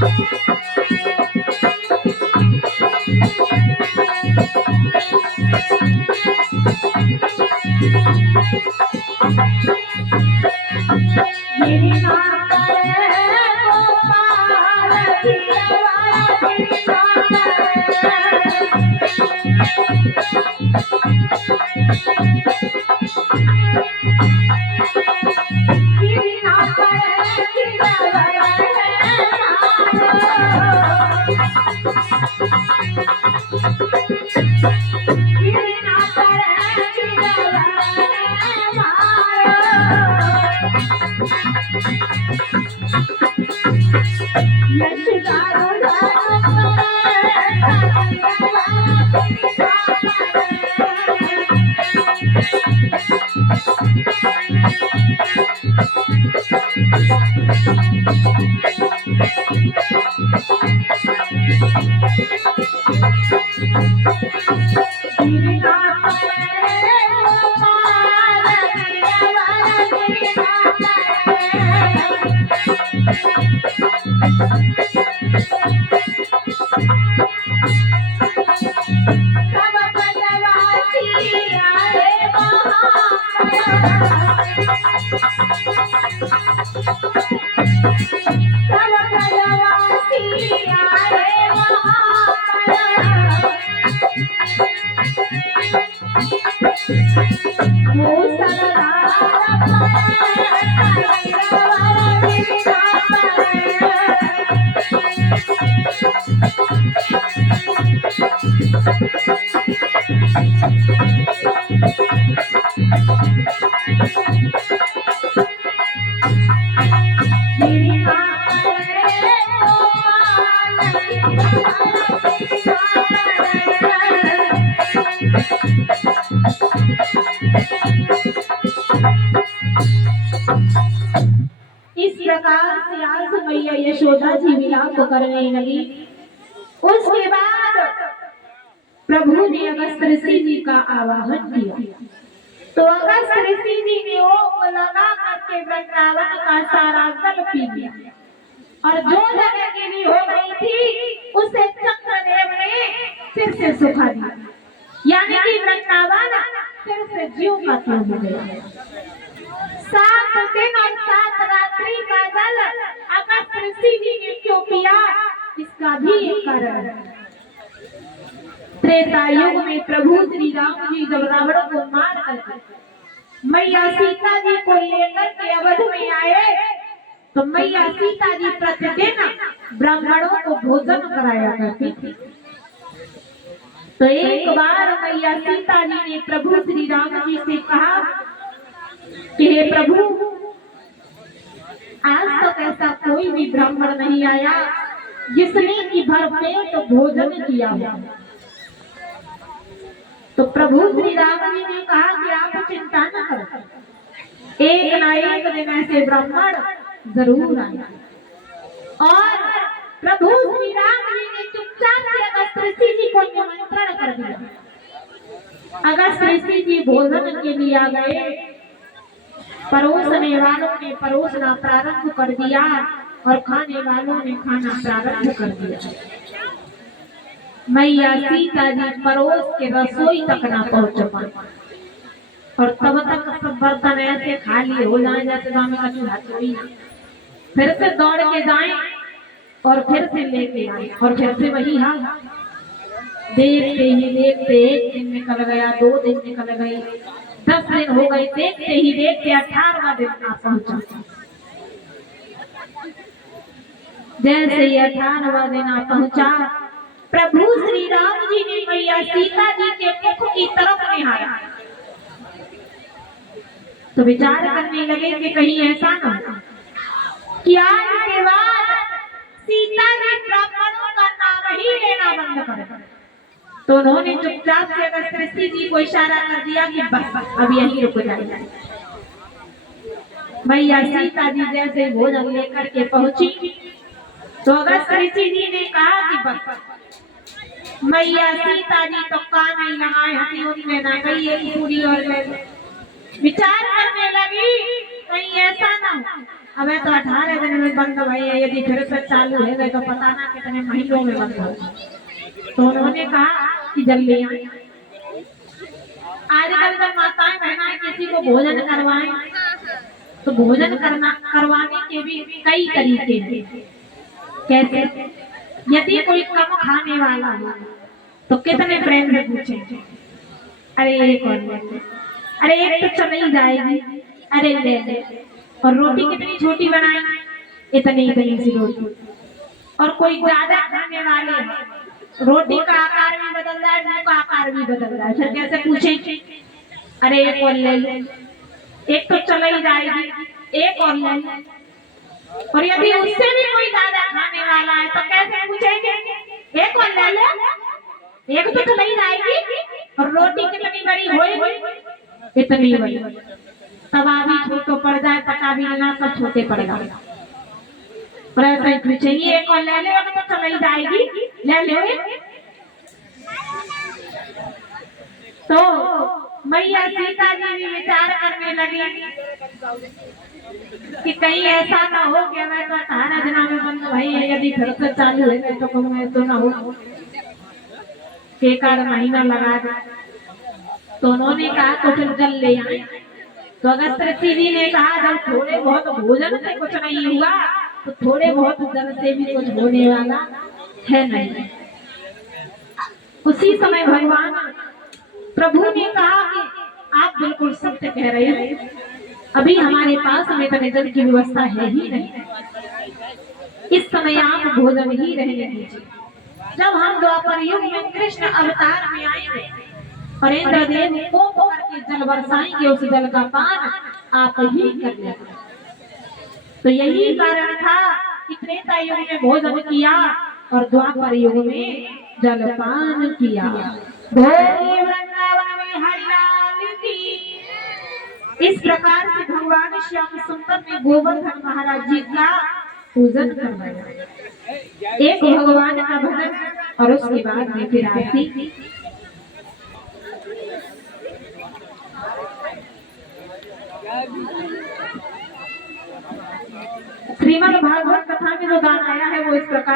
इस प्रकार से आज मैया यशोदा जी विलाप करने लगी। उसके बाद प्रभु ने अगस्त ऋषि जी का आवाहन किया, तो अगस्त ऋषि जी ने ओम लगा करके वृंदावन का सारा जल पी लिया और जो जगह गीली हो गई थी उसे चक्रदेव ने फिर से सुखा दिया, यानी कि वृंदावन फिर से जीव का हो गया। 7 दिन और 7 रात्रि का जल अगस्त ऋषि जी ने क्यों पिया, इसका भी एक कारण है। त्रेता युग में प्रभु श्री राम जी जब रावण को मार करके मैया सीता जी को लेकर के अवध में आए, तो मैया सीता जी प्रतिदिन ब्राह्मणों को भोजन कराया करती थी। तो एक बार मैया सीता जी ने प्रभु श्री राम जी से कहा कि हे प्रभु, आज तक ऐसा कोई भी ब्राह्मण नहीं आया जिसने कि भरपेट भोजन किया हो। तो प्रभु श्री राम जी ने कहा कि आप चिंता न करो, एक न एक दिन ऐसे ब्राह्मण जरूर आए। और प्रभु श्री राम जी ने चुपचाप से अगस्त ऋषि जी को निमंत्रण कर दिया। अगस्त ऋषि जी भोजन के लिए आ गए, परोसने वालों ने परोसना प्रारंभ कर दिया और खाने वालों ने खाना प्रारंभ कर दिया। मैया सीता जी परोस के रसोई तक ना पहुंच पाए और तब तक सब बर्तन ऐसे खाली हो जाए जैसे गांव का चूल्हा चोरी। फिर से दौड़ के जाएं और फिर से लेके आए और फिर से वही हाल। देखते ही देखते 1 दिन निकल गया, 2 दिन निकल गए, 10 दिन हो गए, देखते ही देखते 18वां दिन आ पहुंचा। जैसे ही 18वां दिन आ पहुंचा, प्रभु श्री राम जी ने मैया सीता जी के मुख की तरफ निहारा तो विचार करने लगे कि कहीं ऐसा न हो कि आज के बाद सीता जी ब्राह्मणों का नाम ही लेना बंद कर दे। तो उन्होंने चुपचाप से अगस्त ऋषि जी को इशारा कर दिया कि बस अब यहीं रुक जाइए। मैया सीता जी जैसे भोजन लेकर के पहुंची तो अगस्त ऋषि जी ने कहा कि बस। मैया सीता जी तो कान नहीं लगाए, हथियों में ना गई एक पूरी और विचार करने लगी कहीं ऐसा ना हो हमें तो 18 दिन में बंद भाई है, यदि फिर से चालू है तो पता ना कितने महीनों में बंद हो। तो उन्होंने कहा कि जल्दी आए। आजकल जब माताएं बहनाएं किसी को भोजन करवाएं तो भोजन करवाने के भी कई तरीके हैं। कैसे? यदि कोई कम खाने वाला है तो कितने प्रेम से पूछेंगे, अरे एक और ले ले, अरे एक तो चल ही जाएगी, अरे ले ले। और रोटी कितनी छोटी बनाई, इतनी इतनी सी रोटी। और कोई ज्यादा खाने वाले हैं, रोटी का आकार भी बदल जाए, मुंह का आकार भी बदल जाए, फिर कैसे पूछेंगे, अरे एक और ले ले, एक तो चल ही जाएगी, एक और ले ले। और यदि उससे भी कोई ज्यादा खाने वाला है तो कैसे पूछेंगे, एक और ले ले, एक तो चल ही जाएगी, और रोटी कितनी बड़ी होगी, इतनी बड़ी। तवा भी छोटो पड़ जाए, पका भी ना, सब छोटे पड़ जाए। और ऐसा ही पूछेंगे, एक और ले ले, एक तो चल ही जाएगी, ले ले। तो मैया सीता जी भी विचार करने लगी कि कहीं ऐसा ना हो कि मैं तो 18 दिनों में बंद भाई है, यदि फिर से चालू है तो कहूँ ऐसा ना हो, एक आध महीना लगा दे। तो उन्होंने कहा तो फिर जल ले आए। तो अगस्त ऋषि जी ने कहा जब थोड़े बहुत भोजन से कुछ नहीं हुआ तो थोड़े बहुत जल से भी कुछ होने वाला है नहीं। उसी समय भगवान प्रभु ने कहा कि आप बिल्कुल सत्य कह रहे हैं, अभी हमारे पास में इतने जल की व्यवस्था है ही नहीं, इस समय आप भोजन ही रहने दीजिए। जब हम द्वापर युग में कृष्ण अवतार में आएंगे और इंद्रदेव कोप करके जल बरसाएंगे, उस जल का पान आप ही कर लेंगे। तो यही कारण था कि त्रेता युग में भोजन किया और द्वापर युग में जलपान किया। बोले वृंदावन में हरिलाल की। इस प्रकार से भगवान श्याम सुंदर ने गोवर्धन महाराज जी का पूजन करवाया। एक भगवान का भजन और उसके बाद में फिर आरती। श्रीमद् भागवत कथा में जो गान आया है वो इस प्रकार